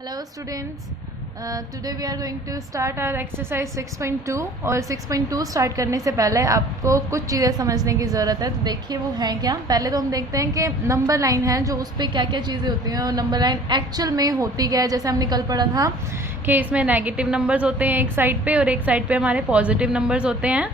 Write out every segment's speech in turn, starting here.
Hello students, today we are going to start our exercise 6.2 और 6.2 start करने से पहले आपको कुछ चीज़ें समझने की ज़रूरत है। तो देखिए वो हैं क्या। पहले तो हम देखते हैं कि नंबर लाइन है जो उस पर क्या क्या चीज़ें होती हैं और नंबर लाइन एक्चुअल में होती क्या है। जैसे हमने कल पढ़ा था कि इसमें नेगेटिव नंबर्स होते हैं एक साइड पे और एक साइड पे हमारे पॉजिटिव नंबर्स होते हैं।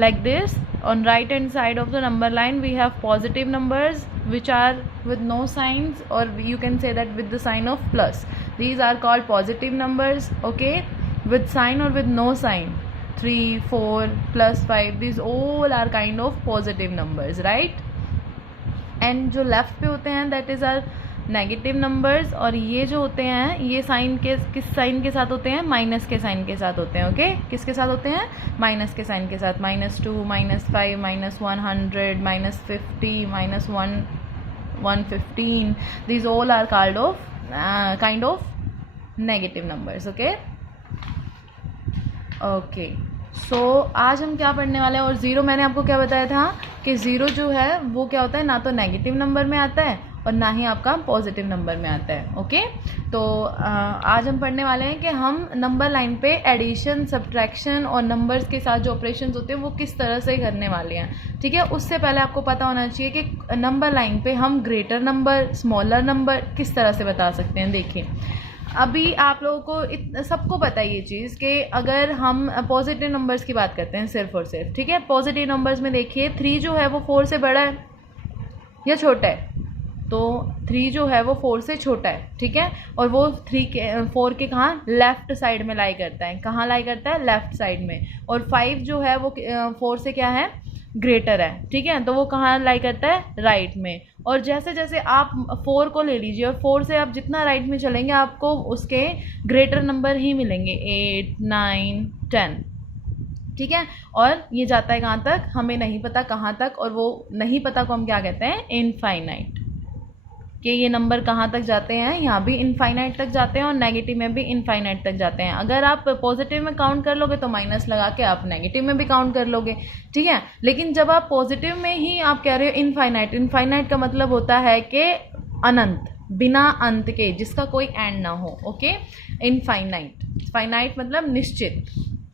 Like this, on right hand side of the number line we have positive numbers which are with no signs, or you can say that with the sign of plus. These are called positive numbers, okay, with sign or with no sign. 3, 4, plus 5, these all are kind of positive numbers, right? And जो left पे होते हैं that is our negative numbers, और ये जो होते हैं ये साइन के किस साइन के साथ होते हैं? माइनस के साइन के साथ होते हैं। ओके, किसके साथ होते हैं? माइनस के साइन के साथ। -2, -5, -100, -50, -115, these all are kind of negative numbers. Okay, so आज हम क्या पढ़ने वाले हैं। और ज़ीरो मैंने आपको क्या बताया था कि ज़ीरो जो है वो क्या होता है, ना तो नेगेटिव नंबर में आता है और ना ही आपका पॉजिटिव नंबर में आता है। ओके, तो आज हम पढ़ने वाले हैं कि हम नंबर लाइन पे एडिशन, सब्ट्रैक्शन और नंबर्स के साथ जो ऑपरेशंस होते हैं वो किस तरह से करने वाले हैं। ठीक है, उससे पहले आपको पता होना चाहिए कि नंबर लाइन पे हम ग्रेटर नंबर, स्मॉलर नंबर किस तरह से बता सकते हैं। देखिए, अभी आप लोगों को सबको पता है ये चीज़ कि अगर हम पॉजिटिव नंबर्स की बात करते हैं सिर्फ और सिर्फ, ठीक है, पॉजिटिव नंबर्स में देखिए 3 जो है वो 4 से बड़ा है या छोटा है। तो 3 जो है वो 4 से छोटा है, ठीक है, और वो 4 के कहाँ? लेफ़्ट साइड में लाई करता है। कहाँ लाई करता है? लेफ़्ट साइड में। और 5 जो है वो 4 से क्या है? ग्रेटर है, ठीक है, तो वो कहाँ लाई करता है? राइट में। और जैसे जैसे आप 4 को ले लीजिए और 4 से आप जितना राइट में चलेंगे आपको उसके ग्रेटर नंबर ही मिलेंगे, 8, 9, 10, ठीक है। और ये जाता है कहाँ तक? हमें नहीं पता कहाँ तक, और वो नहीं पता को हम क्या कहते हैं? इनफाइनाइट। कि ये नंबर कहाँ तक जाते हैं? यहाँ भी इनफाइनाइट तक जाते हैं और नेगेटिव में भी इनफाइनाइट तक जाते हैं। अगर आप पॉजिटिव में काउंट कर लोगे तो माइनस लगा के आप नेगेटिव में भी काउंट कर लोगे, ठीक है। लेकिन जब आप पॉजिटिव में ही आप कह रहे हो इनफाइनाइट, इनफाइनाइट का मतलब होता है कि अनंत, बिना अंत के, जिसका कोई एंड ना हो। ओके, इनफाइनाइट, फाइनाइट मतलब निश्चित,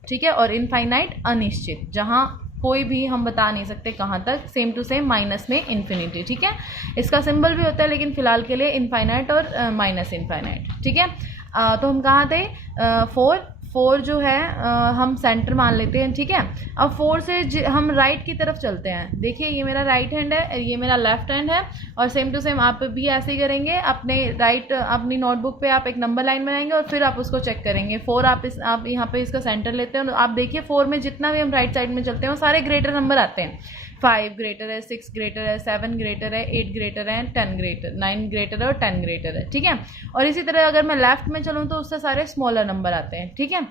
ठीक है, और इनफाइनाइट अनिश्चित, जहाँ कोई भी हम बता नहीं सकते कहाँ तक। सेम टू सेम माइनस में इन्फिनिटी, ठीक है। इसका सिंबल भी होता है लेकिन फिलहाल के लिए इनफाइनाइट और माइनस इनफाइनाइट, ठीक है। तो हम कहाँ थे? 4 जो है हम सेंटर मान लेते हैं, ठीक है। अब 4 से हम राइट की तरफ चलते हैं। देखिए, ये मेरा राइट हैंड है, ये मेरा लेफ्ट हैंड है, और सेम टू सेम आप भी ऐसे ही करेंगे। अपने अपनी नोटबुक पे आप एक नंबर लाइन बनाएंगे और फिर आप उसको चेक करेंगे। 4 आप यहाँ पे इसका सेंटर लेते हैं। आप देखिए 4 में जितना भी हम राइट साइड में चलते हैं वो सारे ग्रेटर नंबर आते हैं। 5 ग्रेटर है, 6 ग्रेटर है, 7 ग्रेटर है, 8 ग्रेटर है, 10 ग्रेटर, 9 ग्रेटर है और 10 ग्रेटर है, ठीक है। और इसी तरह अगर मैं लेफ्ट में चलूँ तो उससे सारे स्मॉलर नंबर आते हैं, ठीक है।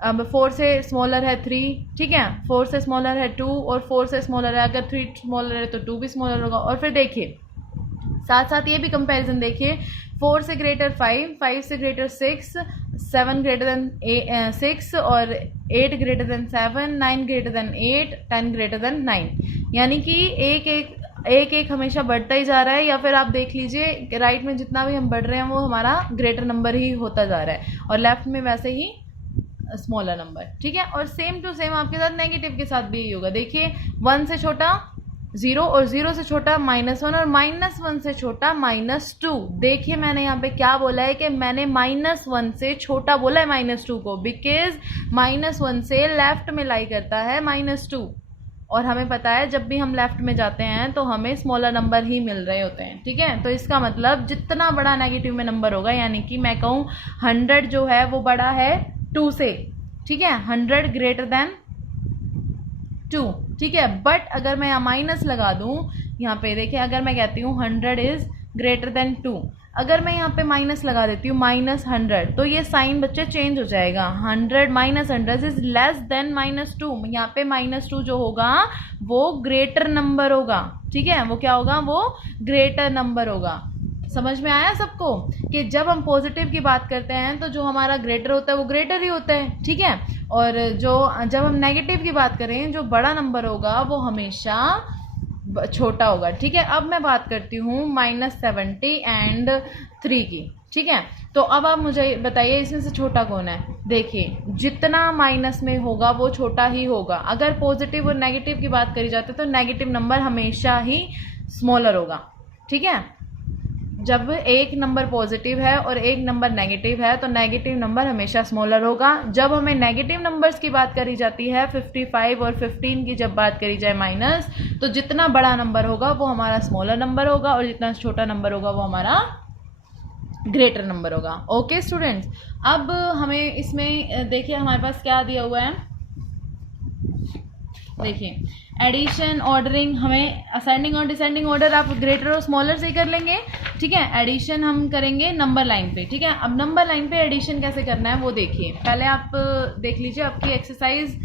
अब 4 से स्मॉलर है 3, ठीक है, 4 से स्मॉलर है 2, और 4 से स्मॉलर है, अगर 3 स्मॉलर है तो 2 भी स्मॉलर होगा। और फिर देखिए साथ साथ ये भी कंपैरिजन देखिए, 4 से ग्रेटर 5, 5 से ग्रेटर 6, 7 ग्रेटर देन 6, और 8 greater than 7, 9 greater than 8, 10 greater than 9। यानी कि एक हमेशा बढ़ता ही जा रहा है। या फिर आप देख लीजिए कि राइट में जितना भी हम बढ़ रहे हैं वो हमारा ग्रेटर नंबर ही होता जा रहा है, और लेफ्ट में वैसे ही स्मॉलर नंबर, ठीक है। और सेम टू सेम आपके साथ नेगेटिव के साथ भी यही होगा। देखिए 1 से छोटा 0, और 0 से छोटा -1, और -1 से छोटा -2। देखिए मैंने यहाँ पे क्या बोला है कि मैंने -1 से छोटा बोला है -2 को, बिकॉज -1 से लेफ्ट में लाई करता है -2, और हमें पता है जब भी हम लेफ्ट में जाते हैं तो हमें स्मॉलर नंबर ही मिल रहे होते हैं, ठीक है। तो इसका मतलब जितना बड़ा नेगेटिव में नंबर होगा, यानी कि मैं कहूँ 100 जो है वो बड़ा है 2 से, ठीक है, 100 ग्रेटर देन 2, ठीक है। बट अगर मैं यहाँ माइनस लगा दूँ, यहाँ पे देखिए अगर मैं कहती हूँ 100 इज़ ग्रेटर देन 2, अगर मैं यहाँ पे माइनस लगा देती हूँ -100, तो ये साइन बच्चे चेंज हो जाएगा। 100 -100 इज लेस देन -2। यहाँ पे -2 जो होगा वो ग्रेटर नंबर होगा, ठीक है, वो क्या होगा? वो ग्रेटर नंबर होगा। समझ में आया सबको कि जब हम पॉजिटिव की बात करते हैं तो जो हमारा ग्रेटर होता है वो ग्रेटर ही होता है, ठीक है। और जब हम नेगेटिव की बात करें, जो बड़ा नंबर होगा वो हमेशा छोटा होगा, ठीक है। अब मैं बात करती हूँ -70 एंड 3 की, ठीक है। तो अब आप मुझे बताइए इसमें से छोटा कौन है। देखिए जितना माइनस में होगा वो छोटा ही होगा। अगर पॉजिटिव और नेगेटिव की बात करी जाती है तो नेगेटिव नंबर हमेशा ही स्मॉलर होगा, ठीक है। जब एक नंबर पॉजिटिव है और एक नंबर नेगेटिव है तो नेगेटिव नंबर हमेशा स्मॉलर होगा। जब हमें नेगेटिव नंबर्स की बात करी जाती है 55 और 15 की जब बात करी जाए माइनस, तो जितना बड़ा नंबर होगा वो हमारा स्मॉलर नंबर होगा और जितना छोटा नंबर होगा वो हमारा ग्रेटर नंबर होगा। ओके स्टूडेंट्स, अब हमें इसमें देखिए हमारे पास क्या दिया हुआ है। देखिए एडिशन, ऑर्डरिंग, हमें असेंडिंग और डिसेंडिंग ऑर्डर आप ग्रेटर और स्मॉलर से ही कर लेंगे, ठीक है। एडिशन हम करेंगे नंबर लाइन पे, ठीक है। अब नंबर लाइन पे एडिशन कैसे करना है वो देखिए। पहले आप देख लीजिए आपकी एक्सरसाइज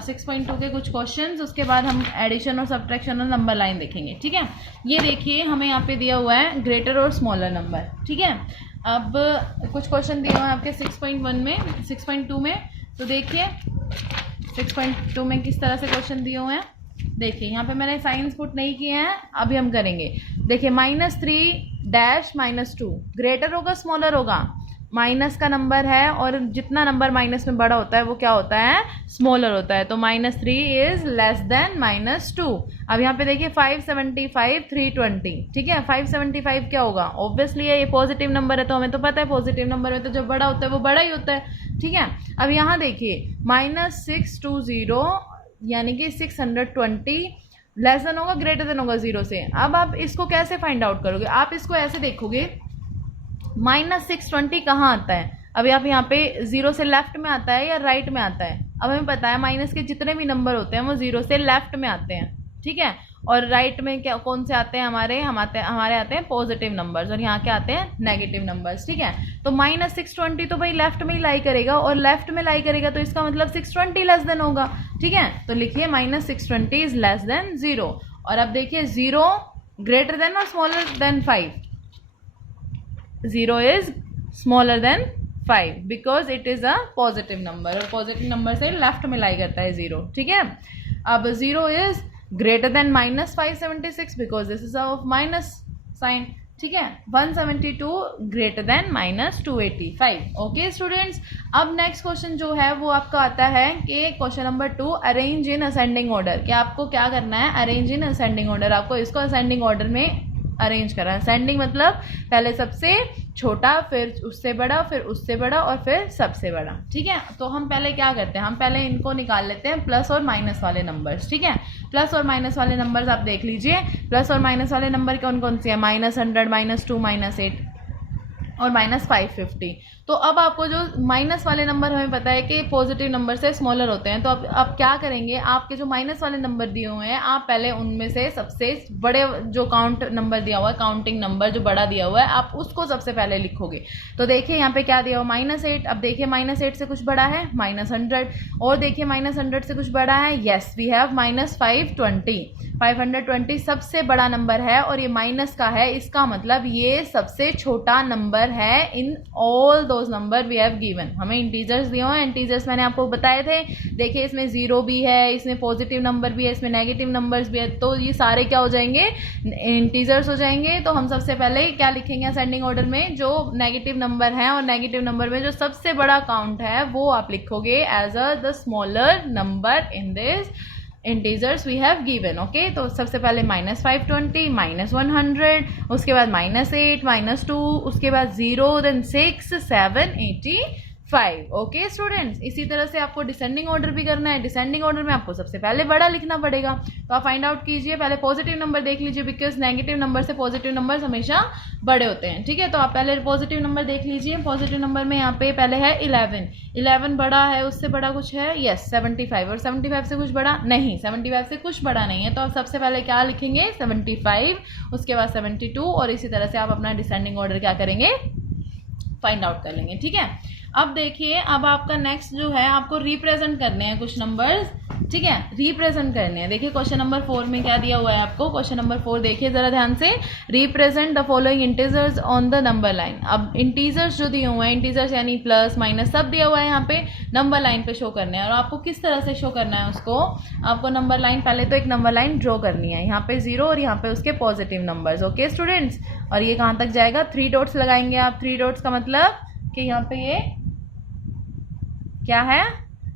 6.2 के कुछ क्वेश्चंस, उसके बाद हम एडिशन और सब्ट्रैक्शन और नंबर लाइन देखेंगे, ठीक है। ये देखिए हमें यहाँ पे दिया हुआ है ग्रेटर और स्मॉलर नंबर, ठीक है। अब कुछ क्वेश्चन दिए हुए हैं आपके 6.1 में, 6.2 में। तो देखिए 6.2 में किस तरह से क्वेश्चन दिए हुए हैं। देखिए यहाँ पे मैंने साइंस पुट नहीं किए हैं, अभी हम करेंगे। देखिए -3 -2 ग्रेटर होगा स्मॉलर होगा। माइनस का नंबर है और जितना नंबर माइनस में बड़ा होता है वो क्या होता है, स्मॉलर होता है। तो -3 इज लेस देन -2। अब यहाँ पे देखिए 575 320, ठीक है। 575 क्या होगा, ऑब्वियसली ये पॉजिटिव नंबर है तो हमें तो पता है पॉजिटिव नंबर में तो जो बड़ा होता है वो बड़ा ही होता है, ठीक है। अब यहाँ देखिए -620 यानी कि 620 लेस देन होगा ग्रेटर देन होगा 0 से। अब आप इसको कैसे फाइंड आउट करोगे, आप इसको ऐसे देखोगे -620 कहाँ आता है। अभी आप यहाँ पे 0 से लेफ्ट में आता है या राइट में आता है। अब हमें पता है माइनस के जितने भी नंबर होते हैं वो 0 से लेफ्ट में आते हैं, ठीक है। और राइट में क्या कौन से आते हैं, हमारे आते हैं पॉजिटिव नंबर्स और यहाँ क्या आते हैं नेगेटिव नंबर्स, ठीक है। तो -620 तो भाई लेफ्ट में ही लाई करेगा और लेफ्ट में लाई करेगा तो इसका मतलब 620 लेस देन होगा, ठीक है। तो लिखिए -620 इज लेस देन 0। और अब देखिए 0 ग्रेटर देन और smaller than 5। 0 is smaller than 5 because it is a positive number और पॉजिटिव नंबर से लेफ्ट में लाई करता है 0, ठीक है। अब 0 is greater than -576 because this is of minus sign, ठीक है। 172 greater than -285। ओके स्टूडेंट्स, अब नेक्स्ट क्वेश्चन जो है वो आपका आता है कि question number 2 arrange in ascending order. कि आपको क्या करना है, अरेंज इन असेंडिंग ऑर्डर। आपको इसको असेंडिंग ऑर्डर में अरेंज करना है। असेंडिंग मतलब पहले सबसे छोटा, फिर उससे बड़ा, फिर उससे बड़ा और फिर सबसे बड़ा, ठीक है। तो हम पहले क्या करते हैं, हम पहले इनको निकाल लेते हैं प्लस और माइनस वाले नंबर्स, ठीक है। प्लस और माइनस वाले नंबर्स आप देख लीजिए। प्लस और माइनस वाले नंबर कौन कौन से हैं, -100 -2 -8 और -550। तो अब आपको जो माइनस वाले नंबर हमें पता है कि पॉजिटिव नंबर से स्मॉलर होते हैं। तो अब आप क्या करेंगे, आपके जो माइनस वाले नंबर दिए हुए हैं आप पहले उनमें से सबसे बड़े जो काउंट नंबर दिया हुआ है, काउंटिंग नंबर जो बड़ा दिया हुआ है, आप उसको सबसे पहले लिखोगे। तो देखिए यहाँ पे क्या दिया हुआ, -8। अब देखिए -8 से कुछ बड़ा है -100 और देखिए -100 से कुछ बड़ा है, यस वी हैव -520। 520 सबसे बड़ा नंबर है और ये माइनस का है, इसका मतलब ये सबसे छोटा नंबर है in all those number we have given. हमें इंटीजर्स दिए हुए हैं, इंटीजर्स मैंने आपको बताए थे। देखिए इसमें 0 भी है, इसमें पॉजिटिव नंबर भी है, इसमें नेगेटिव नंबर्स भी है। तो ये सारे क्या हो जाएंगे, इंटीजर्स हो जाएंगे। तो हम सबसे पहले क्या लिखेंगे असेंडिंग ऑर्डर में, जो नेगेटिव नंबर है और नेगेटिव नंबर में जो सबसे बड़ा काउंट है वो आप लिखोगे as the smaller number in this integers we have given. Okay, तो सबसे पहले -520 -100, उसके बाद -8 -2, उसके बाद 0, देन 6 7 85। ओके स्टूडेंट्स, इसी तरह से आपको डिसेंडिंग ऑर्डर भी करना है। डिसेंडिंग ऑर्डर में आपको सबसे पहले बड़ा लिखना पड़ेगा। तो आप फाइंड आउट कीजिए, पहले पॉजिटिव नंबर देख लीजिए बिकॉज नेगेटिव नंबर से पॉजिटिव नंबर हमेशा बड़े होते हैं, ठीक है। तो आप पहले पॉजिटिव नंबर देख लीजिए। पॉजिटिव नंबर में यहाँ पे पहले है 11 बड़ा है, उससे बड़ा कुछ है, यस 75। और 75 से कुछ बड़ा नहीं, 75 से कुछ बड़ा नहीं है। तो आप सबसे पहले क्या लिखेंगे 75, उसके बाद 72 और इसी तरह से आप अपना डिसेंडिंग ऑर्डर क्या करेंगे फाइंड आउट कर लेंगे, ठीक है। अब देखिए, अब आपका नेक्स्ट जो है आपको रिप्रेजेंट करने हैं कुछ नंबर्स। ठीक है, रिप्रेजेंट करने हैं। देखिए क्वेश्चन नंबर 4 में क्या दिया हुआ है आपको, क्वेश्चन नंबर 4 देखिए ज़रा ध्यान से, represent the following integers on the number line. अब इंटीजर्स जो दिए हुए हैं, इंटीजर्स यानी प्लस माइनस सब दिया हुआ है यहाँ पे, नंबर लाइन पे शो करने हैं। और आपको किस तरह से शो करना है उसको, आपको नंबर लाइन, पहले तो एक नंबर लाइन ड्रॉ करनी है, यहाँ पे 0 और यहाँ पे उसके पॉजिटिव नंबर्स। ओके स्टूडेंट्स, और ये कहाँ तक जाएगा, 3 डॉट्स लगाएंगे आप। 3 डॉट्स का मतलब कि यहाँ पे ये क्या है,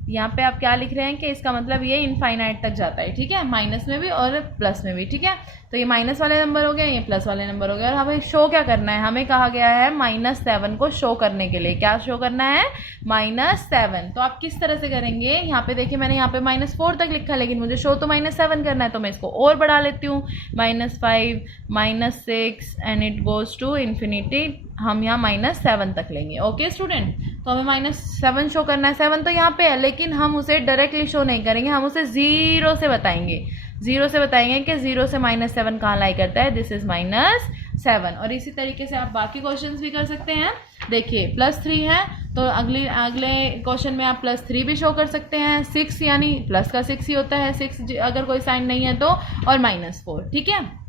यहाँ पे आप क्या लिख रहे हैं कि इसका मतलब ये इनफाइनाइट तक जाता है, ठीक है, माइनस में भी और प्लस में भी, ठीक है। तो ये माइनस वाले नंबर हो गए, ये प्लस वाले नंबर हो गए। और हमें शो क्या करना है, हमें कहा गया है -7 को शो करने के लिए, क्या शो करना है, -7। तो आप किस तरह से करेंगे, यहाँ पे देखिए मैंने यहाँ पे -4 तक लिखा, लेकिन मुझे शो तो -7 करना है, तो मैं इसको और बढ़ा लेती हूँ, -5 -6 and it goes to infinity. हम यहाँ -7 तक लेंगे। ओके स्टूडेंट, तो हमें -7 शो करना है। 7 तो यहाँ पे है, लेकिन हम उसे डायरेक्टली शो नहीं करेंगे, हम उसे 0 से बताएंगे। 0 से बताएंगे कि 0 से -7 कहाँ लाई करता है, दिस इज -7। और इसी तरीके से आप बाकी क्वेश्चंस भी कर सकते हैं। देखिए +3 है, तो अगले क्वेश्चन में आप +3 भी शो कर सकते हैं। 6 यानी प्लस का 6 ही होता है, 6 अगर कोई साइन नहीं है तो, और -4, ठीक है।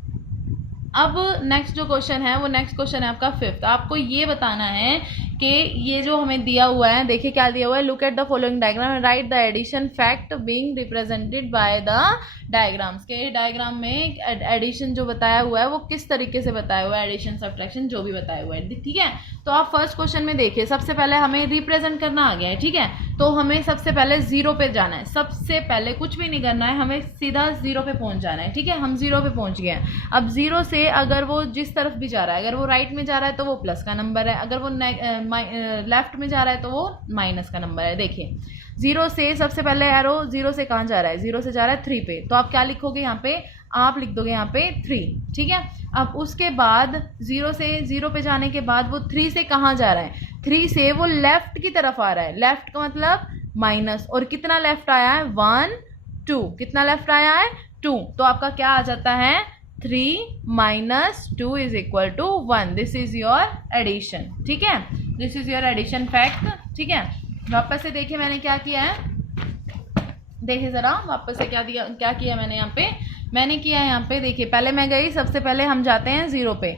अब नेक्स्ट जो क्वेश्चन है वो नेक्स्ट क्वेश्चन है आपका 5th। आपको ये बताना है कि ये जो हमें दिया हुआ है, देखिए क्या दिया हुआ है, look at the following diagram, right the addition fact being represented by the diagrams. के डायग्राम में एडिशन जो बताया हुआ है वो किस तरीके से बताया हुआ है, एडिशन सब्ट्रैक्शन जो भी बताया हुआ है, ठीक है। तो आप फर्स्ट क्वेश्चन में देखिए, सबसे पहले हमें रिप्रेजेंट करना आ गया है, ठीक है। तो हमें सबसे पहले 0 पे जाना है, सबसे पहले कुछ भी नहीं करना है, हमें सीधा 0 पे पहुंच जाना है, ठीक है। हम 0 पे पहुंच गए हैं। अब 0 से अगर वो जिस तरफ भी जा रहा है, अगर वो राइट में जा रहा है तो वो प्लस का नंबर है, अगर वो लेफ्ट में जा रहा है तो वो माइनस का नंबर है। देखिए 0 से सबसे पहले एरो 0 से कहाँ जा रहा है, 0 से जा रहा है 3 पे, तो आप क्या लिखोगे यहाँ पे, आप लिख दोगे यहाँ पे 3, ठीक है। अब उसके बाद 0 से 0 पे जाने के बाद वो 3 से कहाँ जा रहा है, 3 से वो लेफ्ट की तरफ आ रहा है, लेफ्ट का मतलब माइनस, और कितना लेफ्ट आया है, 1 2, कितना लेफ्ट आया है, 2। तो आपका क्या आ जाता है, 3 - 2 = 1। दिस इज योर एडिशन, ठीक है, this is your addition fact, ठीक है। वापस से देखिए मैंने क्या किया है, देखिए ज़रा वापस से क्या किया मैंने यहाँ पे, मैंने किया है यहाँ पे, देखिए पहले मैं गई, सबसे पहले हम जाते हैं 0 पे,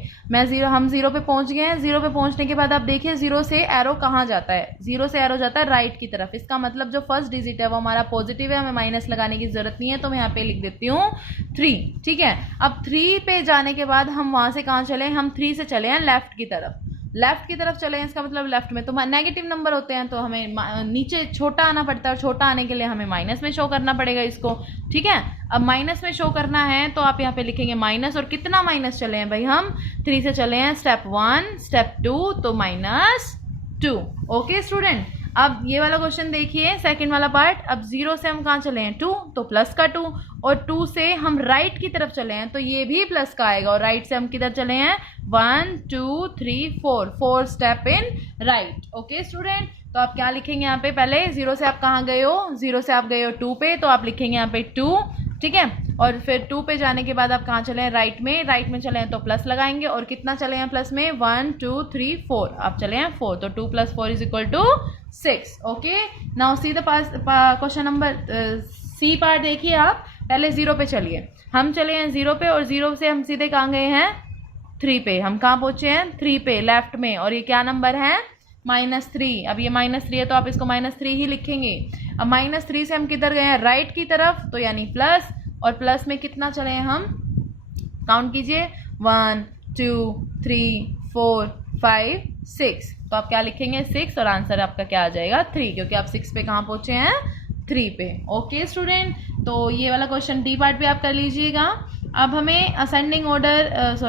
हम 0 पे पहुंच गए हैं। 0 पे पहुंचने के बाद आप देखिए 0 से एरो कहाँ जाता है, 0 से एरो जाता है राइट की तरफ। इसका मतलब जो फर्स्ट डिजिट है वो हमारा पॉजिटिव है, हमें माइनस लगाने की जरूरत नहीं है, तो मैं यहाँ पे लिख देती हूँ 3, ठीक है। अब 3 पे जाने के बाद हम वहाँ से कहाँ चले, हम 3 से चले हैं लेफ्ट की तरफ, लेफ्ट की तरफ चले हैं, इसका मतलब लेफ्ट में तो नेगेटिव नंबर होते हैं, तो हमें नीचे छोटा आना पड़ता है, और छोटा आने के लिए हमें माइनस में शो करना पड़ेगा इसको, ठीक है। अब माइनस में शो करना है तो आप यहाँ पे लिखेंगे माइनस, और कितना माइनस चले हैं भाई, हम 3 से चले हैं, स्टेप 1 स्टेप 2, तो -2। ओके स्टूडेंट, अब ये वाला क्वेश्चन देखिए, सेकंड वाला पार्ट। अब 0 से हम कहाँ चले हैं, 2, तो प्लस का 2, और 2 से हम राइट की तरफ चले हैं, तो ये भी प्लस का आएगा, और राइट से हम किधर चले हैं, 1 2 3 4 step in right. Okay student, तो आप क्या लिखेंगे यहाँ पे, पहले 0 से आप कहाँ गए हो, 0 से आप गए हो 2 पे, तो आप लिखेंगे यहाँ पे 2, ठीक है। और फिर 2 पे जाने के बाद आप कहाँ चले हैं, राइट में चले हैं तो प्लस लगाएंगे, और कितना चले हैं प्लस में, 1 2 3 4, आप चले हैं 4, तो 2 + 4 = 6। Okay, now see the question number C part देखिए आप, पहले 0 पे चलिए, हम चले हैं 0 पे, और 0 से हम सीधे कहाँ गए हैं, 3 पे। हम कहाँ पहुँचे हैं, 3 पे लेफ्ट में, और ये क्या नंबर है, -3। अब ये -3 है तो आप इसको -3 ही लिखेंगे। अब -3 से हम किधर गए हैं, राइट की तरफ, तो यानी प्लस, और प्लस में कितना चले हैं हम, काउंट कीजिए, 1 2 3 4 5 6, तो आप क्या लिखेंगे, 6, और आंसर आपका क्या आ जाएगा, 3, क्योंकि आप 6 पे कहाँ पहुँचे हैं, 3 पे। ओके स्टूडेंट, तो ये वाला क्वेश्चन डी पार्ट भी आप कर लीजिएगा। अब हमें असेंडिंग ऑर्डर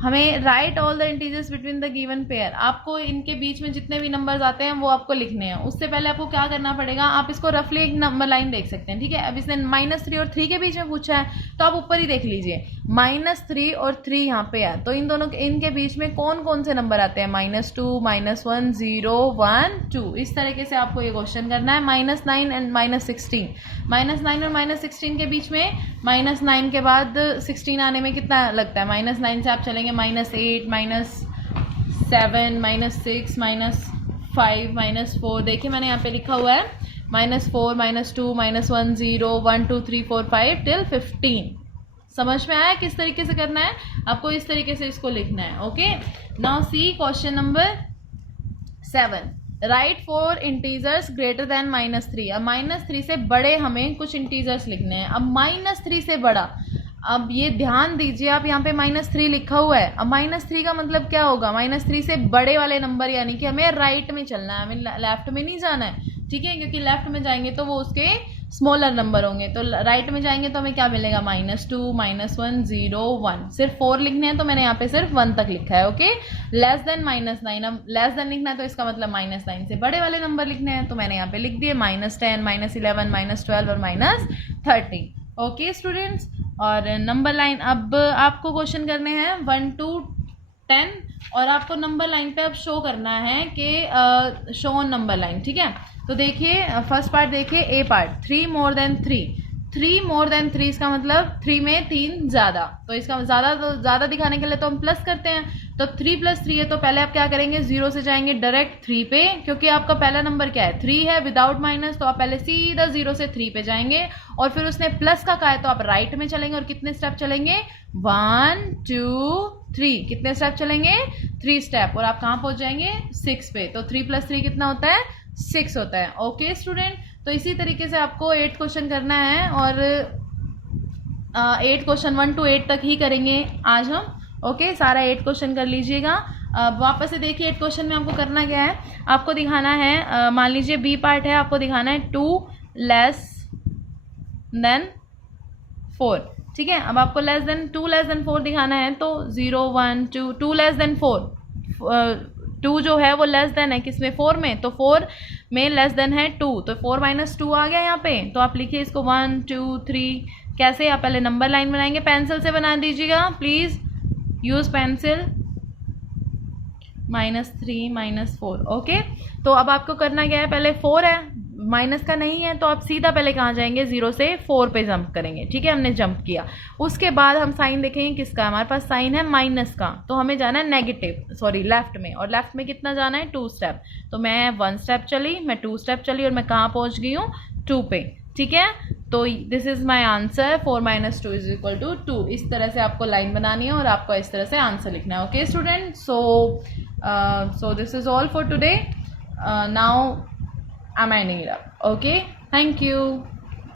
हमें right all the integers between the given pair, आपको इनके बीच में जितने भी नंबर्स आते हैं वो आपको लिखने हैं। उससे पहले आपको क्या करना पड़ेगा, आप इसको रफली एक नंबर लाइन देख सकते हैं, ठीक है। अब इसने -3 और 3 के बीच में पूछा है, तो आप ऊपर ही देख लीजिए, -3 और 3 यहाँ पे है, तो इनके बीच में कौन कौन से नंबर आते हैं, -2 -1 0 1 2। इस तरीके से आपको ये क्वेश्चन करना है। -9 एंड -16, -9 और -16 के बीच में, -9 के बाद 16 आने में कितना लगता है, -9 से आप चलेंगे -8 -7 -6 -5 -4। देखिए मैंने यहाँ पे लिखा हुआ है -4 -2 -1 0 1 2 3 4 5 till 15। समझ में आया किस तरीके से करना है? आपको इस तरीके से इसको लिखना है। ओके, नाउ सी question number 7। Right 4 integers greater than -3। अब -3 से बड़े हमें कुछ इंटीजर्स लिखने हैं। अब -3 से बड़ा, अब ये ध्यान दीजिए, आप यहाँ पे -3 लिखा हुआ है। अब -3 का मतलब क्या होगा? -3 से बड़े वाले नंबर, यानी कि हमें राइट में चलना है, हमें लेफ्ट में नहीं जाना है, ठीक है? क्योंकि लेफ्ट में जाएंगे तो वो उसके स्मॉलर नंबर होंगे, तो राइट में जाएंगे तो हमें क्या मिलेगा? -2 -1 0 1। सिर्फ 4 लिखने हैं तो मैंने यहाँ पे सिर्फ 1 तक लिखा है। Okay, less than -9। अब लेस देन लिखना है तो इसका मतलब -9 से बड़े वाले नंबर लिखने हैं, तो मैंने यहाँ पे लिख दिए -10 -11 -12 और -30। ओके स्टूडेंट्स, और नंबर लाइन अब आपको क्वेश्चन करने हैं 1 to 10, और आपको नंबर लाइन पे अब शो करना है कि शो ऑन नंबर लाइन, ठीक है? तो देखिए फर्स्ट पार्ट देखिए, ए part 3 more than 3। 3 more than 3 इसका मतलब 3 में 3 ज़्यादा, तो इसका ज़्यादा दिखाने के लिए तो हम प्लस करते हैं। तो 3 + 3 है, तो पहले आप क्या करेंगे? 0 से जाएंगे डायरेक्ट 3 पे, क्योंकि आपका पहला नंबर क्या है? 3 है विदाउट माइनस, तो आप पहले सीधा 0 से 3 पे जाएंगे, और फिर उसने प्लस का कहा है तो आप राइट में चलेंगे, और कितने स्टेप चलेंगे? 1 2 3। कितने स्टेप चलेंगे? 3 स्टेप, और आप कहाँ पहुंच जाएंगे? 6 पे। तो 3 + 3 कितना होता है? 6 होता है। ओके स्टूडेंट, तो इसी तरीके से आपको 8 क्वेश्चन करना है, और 8 क्वेश्चन 1 to 8 तक ही करेंगे आज हम। ओके, सारा 8 क्वेश्चन कर लीजिएगा। वापस से देखिए 8 क्वेश्चन में आपको करना क्या है? आपको दिखाना है, मान लीजिए बी पार्ट है, आपको दिखाना है 2 less than 4, ठीक है? अब आपको 2 less than 4 दिखाना है, तो 0 1 2 2 less than 4। 2 जो है वो लेस देन है किसमें? 4 में, तो 4 में लेस देन है 2, तो 4 - 2 आ गया यहाँ पे। तो आप लिखिए इसको 1 2 3। कैसे? आप पहले नंबर लाइन बनाएंगे, पेंसिल से बना दीजिएगा, प्लीज़ यूज़ पेंसिल। -3 -4। ओके, तो अब आपको करना क्या है? पहले 4 है, माइनस का नहीं है, तो आप सीधा पहले कहाँ जाएंगे? 0 से 4 पे जंप करेंगे, ठीक है? हमने जंप किया, उसके बाद हम साइन देखेंगे किसका? हमारे पास साइन है माइनस का, तो हमें जाना है लेफ्ट में, और लेफ्ट में कितना जाना है? 2 स्टेप। तो मैं 1 स्टेप चली, मैं 2 स्टेप चली, और मैं कहाँ पहुँच गई हूँ? 2 पे, ठीक है? तो दिस इज माई आंसर, 4 - 2 = 2। इस तरह से आपको लाइन बनानी है, और आपको इस तरह से आंसर लिखना है। Okay student, so this is all for today. Now I'm ending it up. Okay, thank you.